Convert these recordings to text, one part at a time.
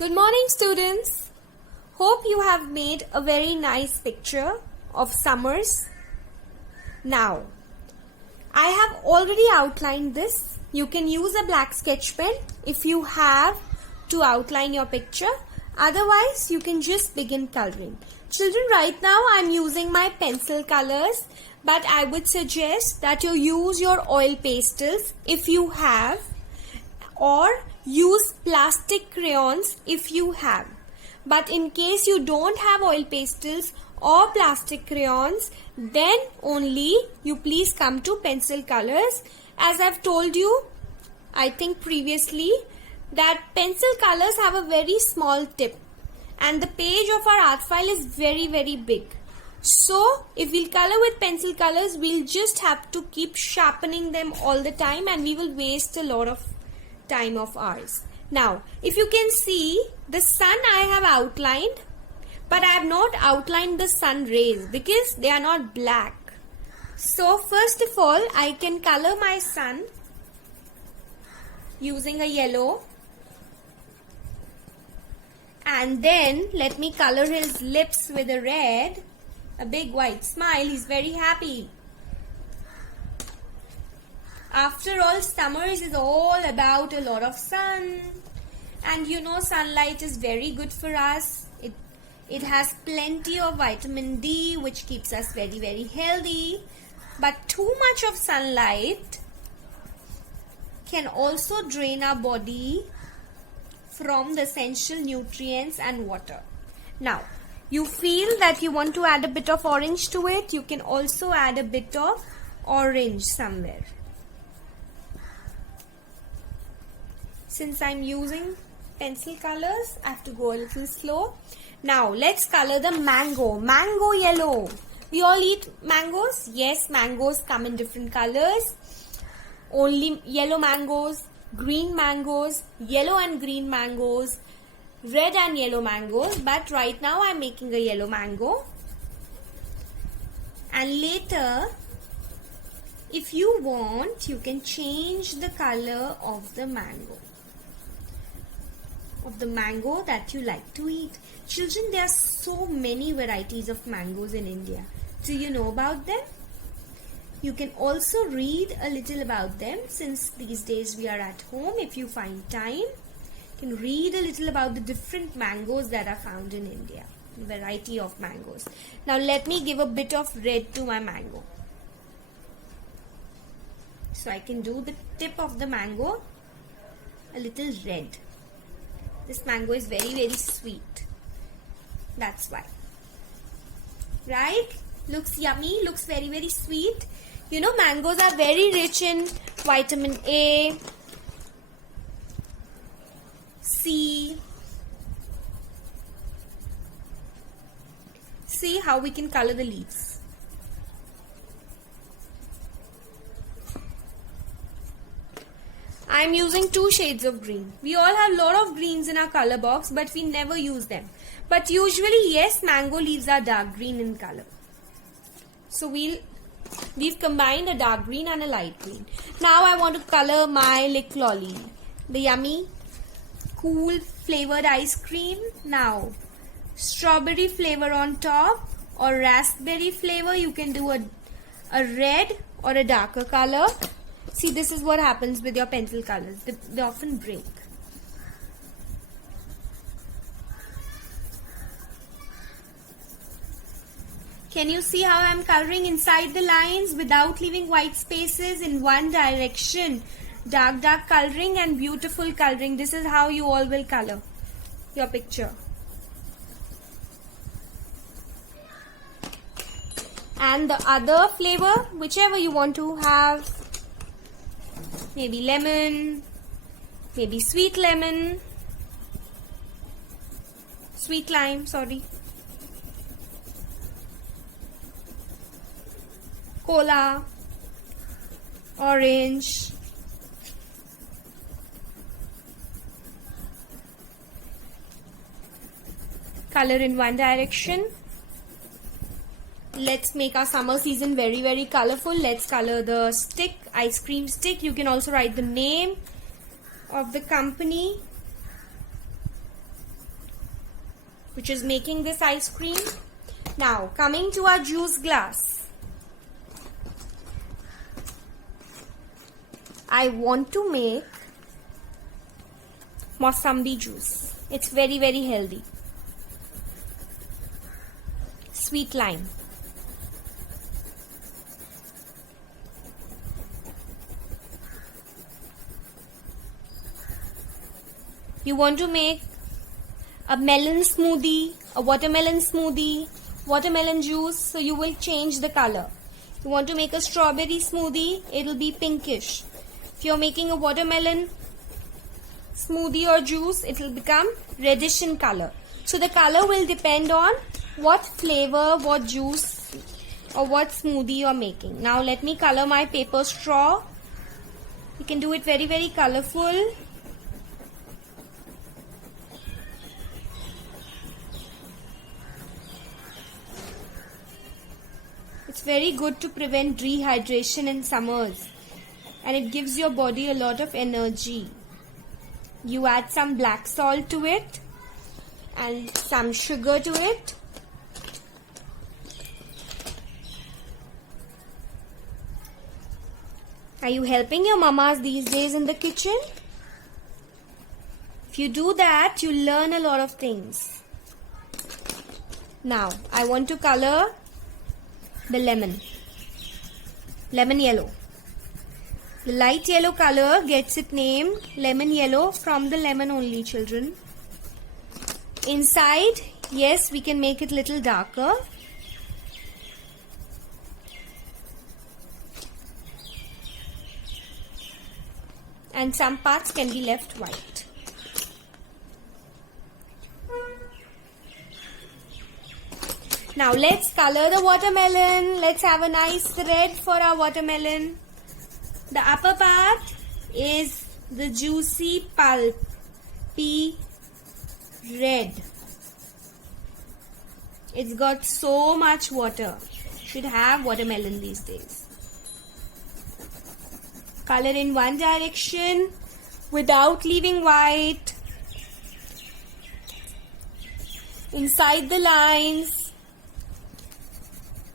Good morning, students. Hope you have made a very nice picture of summers. Now, I have already outlined this. You can use a black sketch pen if you have to outline your picture. Otherwise, you can just begin coloring. Children, right now I am using my pencil colors, but I would suggest that you use your oil pastels if you have, or use plastic crayons if you have. But in case you don't have oil pastels or plastic crayons, then only you please come to pencil colors. As I've told you, I think previously, that pencil colors have a very small tip and the page of our art file is very big. So if we'll color with pencil colors, we'll just have to keep sharpening them all the time and we will waste a lot of time of ours. Now, if you can see, the sun I have outlined, but I have not outlined the sun rays because they are not black. So first of all, I can color my sun using a yellow, and then let me color his lips with a red, a big white smile. He's very happy. After all, summers is all about a lot of sun, and you know sunlight is very good for us. It has plenty of vitamin D, which keeps us very healthy. But too much of sunlight can also drain our body from the essential nutrients and water. Now, you feel that you want to add a bit of orange to it, you can also add a bit of orange somewhere. Since I'm using pencil colors, I have to go a little slow. Now, let's color the mango. Mango yellow. We all eat mangoes? Yes, mangoes come in different colors. Only yellow mangoes, green mangoes, yellow and green mangoes, red and yellow mangoes. But right now I'm making a yellow mango. And later, if you want, you can change the color of the mango. That you like to eat. Children, there are so many varieties of mangoes in India. Do you know about them? You can also read a little about them, since these days we are at home. If you find time, you can read a little about the different mangoes that are found in India. Variety of mangoes. Now let me give a bit of red to my mango. So I can do the tip of the mango a little red. This mango is very sweet. That's why. Right? Looks yummy. Looks very sweet. You know, mangoes are very rich in vitamin A, C. See how we can color the leaves. I am using 2 shades of green. We all have a lot of greens in our color box, but we never use them. But usually, yes, mango leaves are dark green in color. So we've combined a dark green and a light green. Now I want to color my lick lolly, the yummy, cool flavored ice cream. Now, strawberry flavor on top or raspberry flavor. You can do a red or a darker color. See, this is what happens with your pencil colors. They often break. Can you see how I am coloring inside the lines without leaving white spaces in one direction? Dark coloring and beautiful coloring. This is how you all will color your picture. And the other flavor, whichever you want to have. Maybe lemon, maybe sweet lemon, sweet lime, sorry. Cola, orange. Color in one direction. Let's make our summer season very colorful. Let's color the stick, ice cream stick. You can also write the name of the company. which is making this ice cream. Now coming to our juice glass. I want to make Mosambi juice. It's very healthy. Sweet lime. You want to make a melon smoothie, a watermelon smoothie, watermelon juice, so you will change the color. You want to make a strawberry smoothie, it will be pinkish. If you're making a watermelon smoothie or juice, it will become reddish in color. So the color will depend on what flavor, what juice or what smoothie you're making. Now let me color my paper straw. You can do it very colorful. It's very good to prevent dehydration in summers, and it gives your body a lot of energy. You add some black salt to it and some sugar to it. Are you helping your mamas these days in the kitchen? If you do that, you learn a lot of things. Now, I want to color the lemon yellow. The light yellow color gets its name lemon yellow from the lemon only, children. Inside, yes, we can make it little darker. And some parts can be left white. Now let's color the watermelon. Let's have a nice red for our watermelon. The upper part is the juicy pulpy red. It's got so much water. Should have watermelon these days. Color in one direction without leaving white. Inside the lines.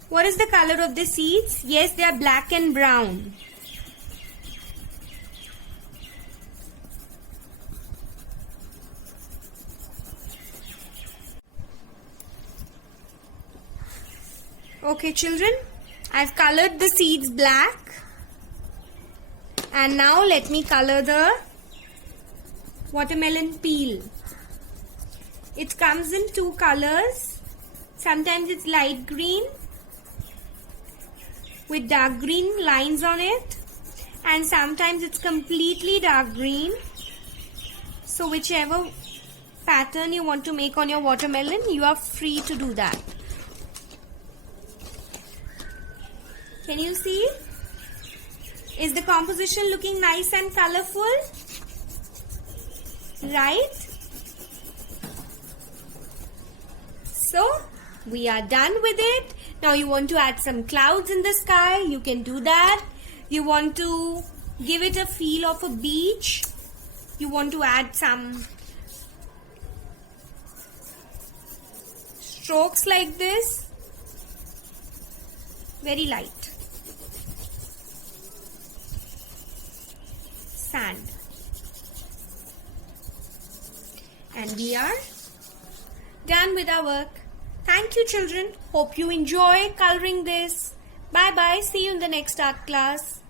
What is the color of the seeds? Yes, they are black and brown. Okay, children, I've colored the seeds black. And now let me color the watermelon peel. It comes in two colors. Sometimes it's light green with dark green lines on it, and sometimes it's completely dark green. So whichever pattern you want to make on your watermelon, you are free to do that. Can you see? Is the composition looking nice and colorful? Right? So, we are done with it. Now you want to add some clouds in the sky. You can do that. You want to give it a feel of a beach. You want to add some strokes like this. Very light. Sand. And we are done with our work. Thank you, children. Hope you enjoy coloring this. Bye bye. See you in the next art class.